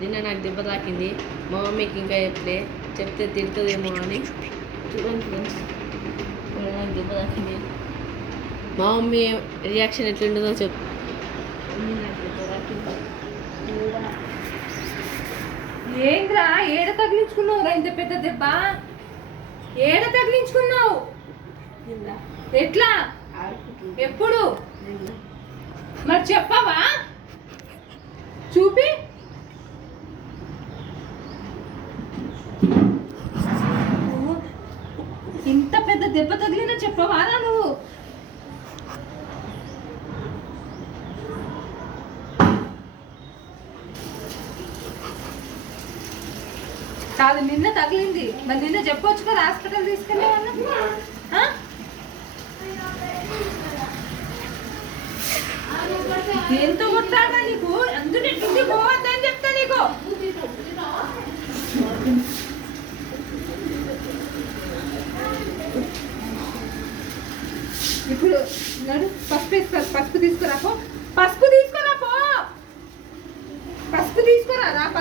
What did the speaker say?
నిన్న నాకు దెబ్బ తాకింది. మా మమ్మీకి ఇంకా చెప్తే తిడుతుందేమో అని. చూడండి ఫ్రెండ్స్, నాకు దెబ్బ తాకింది. మా మమ్మీ రియాక్షన్ ఎట్లుంటుందో నాకు దెబ్బ తాకింది. ఏంద్రా ఏడ తగిలించుకున్నావురా ఇంత పెద్ద దెబ్బ? ఏడ తగిలించుకున్నావు? ఎట్లా? ఎప్పుడు? మరి చెప్పవా? చూపి. ఇంత పెద్ద దెబ్బ తగిలినా చెప్పవారా నువ్వు? కాదు, నిన్న తగిలింది. మరి నిన్న చెప్పొచ్చు కదా హాస్పిటల్ తీసుకెళ్ళే వాళ్ళ. ఎంతో కొట్టాడా నీకు? అందుకే కింది పోవద్దని చెప్తా నీకు. ఇప్పుడు నడు, పసుపు వేసుకో. పసుపు తీసుకురా పో. పసుపు తీసుకురా పో. పసుపు తీసుకురా రా.